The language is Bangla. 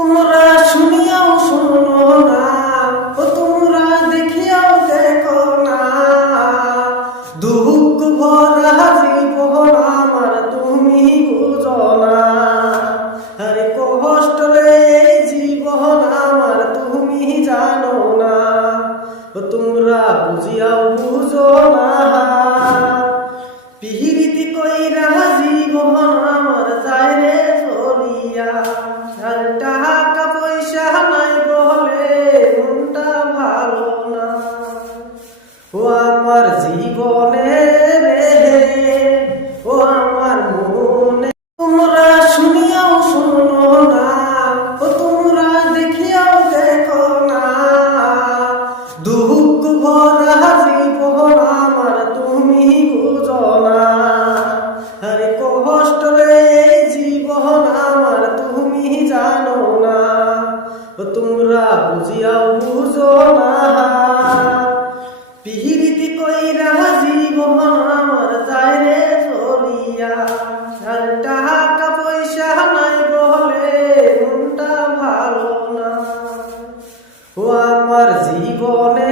তোমরা শুনিয়াও শোনো না, ও তোমরা দেখিয়াও দেখো না। দুঃখ ভরা জীবন আমার তুমি বুঝো না। আরে কষ্ট এই জীবন আমার তুমি জানো না। ও তোমরা বুঝিয়াও বুঝো না। পিহিরিতি কইরা জীবন আমার যায় রে চলিয়া। আর টাকা পয়সা নাই বলে মনটা ভালো না। ও আমার জীবনে রে, ও আমার মনে। তোমরা শুনিয়াও শোনো না, ও তোমরা দেখিয়াও দেখো না। দুঃখ ভরা জীবন আমার তুমি বুঝো না। আরে কষ্ট এই জীবন আমার তুমি জানো না। ও তোমরা বুঝিয়াও বুঝো না। পিহিরিতি কইরা জীবন আমার যায় রে চলিয়া। আর টাকা পয়সা নাই বলে মনটা ভালো না। ও আমার জীবনে